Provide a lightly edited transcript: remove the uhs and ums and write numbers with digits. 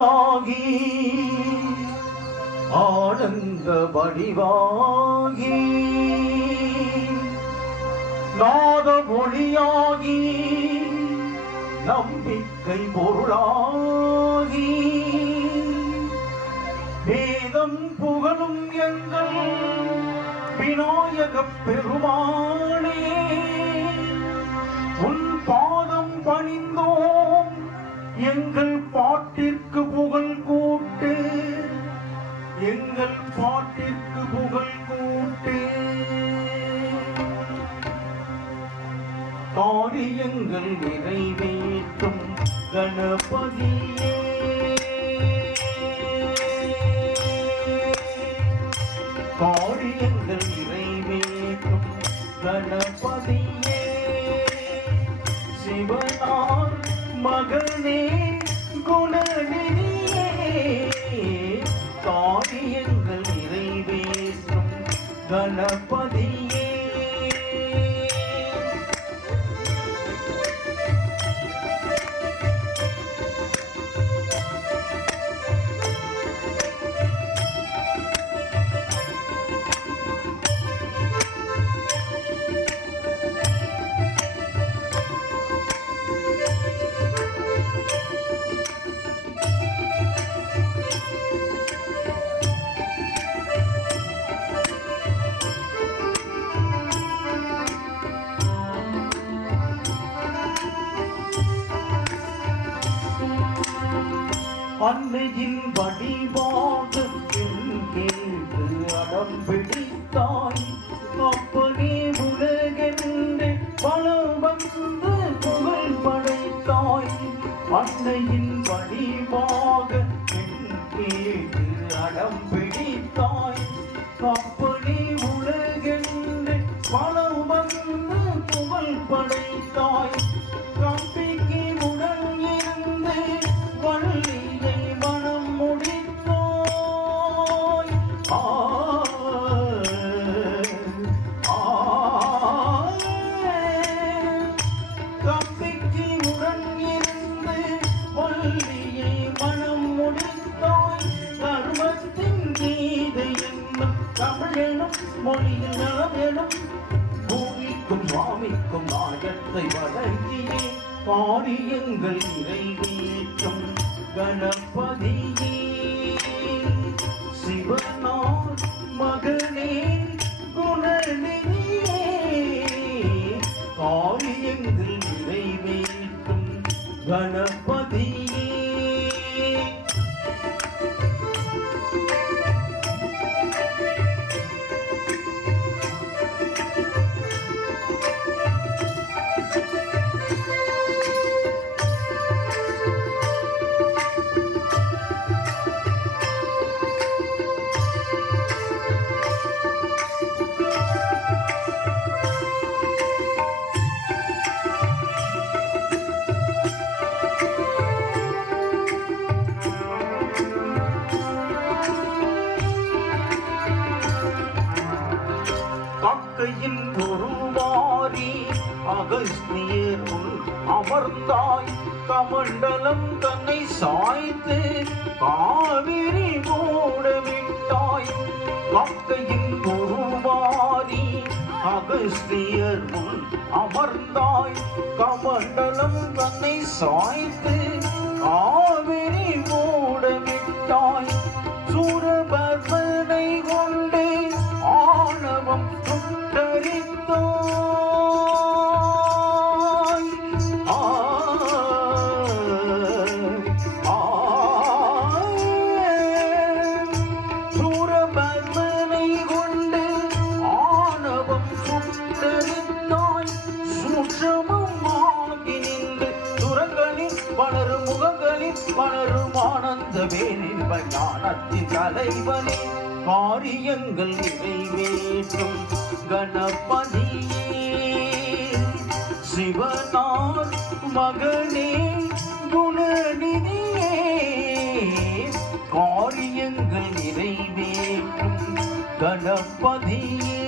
ஆகி ஆனந்த வடிவாகி நாத மொழியாகி நம்பிக்கை பொருளாகி வேதம் புகழும் எங்கள் விநாயகப் பெருமானே உன் பாதம் பணிந்தோம் எங்கள் பாட்டிற்கு புகழ் கூட்டு எங்கள் பாட்டிற்கு புகழ் கூட்டு காரியங்கள் நிறைவேற்றும் கணபதியே காரியங்கள் நிறைவேற்றும் கணபதியே சிவனார் மகனே குணநிதியே காரியங்கள் நிறைவேற்றும் கணபதியே அன்னையின் வடிவாக கேட்டு அடம் பிடித்தாய் அப்பனே உலகென்று பலம் வந்து புகழ் படைத்தாய் அன்னையின் வடிவாக கேட்டு அடம் பிடித்தாய் அப்பனே உலகென்று பலம் வந்து புகழ் படைத்தாய் கம்பிக்கு உடல் இருந்து வள்ளி மொழியில் நலமெனும் பூமிக்கும் சுவாமிக்கும் நாயத்தை வழங்கியே காரியங்கள் நிறைவேற்றும் கணபதியே சிவனார் மகனே குணநிதியே காரியங்கள் நிறைவேற்றும் கணபதியே காக்கையின் ஒருவாரி அகஸ்தியர் உள் அமர்ந்தாய் கமண்டலம் தன்னை சாய்த்து காவிரி மூடவிட்டாய் காக்கையின் ஒருவாரி அகஸ்தியர் உள் அமர்ந்தாய் கமண்டலம் தன்னை சாய்த்து காவிரி மூடவிட்டாய் சூரபத்மனை கொண்டு ஆணவம் சூரபத்மனை கொண்டு ஆணவம் சுட்டரித்தாய் சூட்சமமாகி நின்று துரங்களில் பலரும் முகங்களில் பலரும் ஆனந்தவேனின் ஞானத்தின் தலைவனே காரியங்கள் நிறைவேற்றும் கணபதியே சிவனார் மகனே குணநிதியே காரியங்கள் நிறைவேற்றும் கணபதியே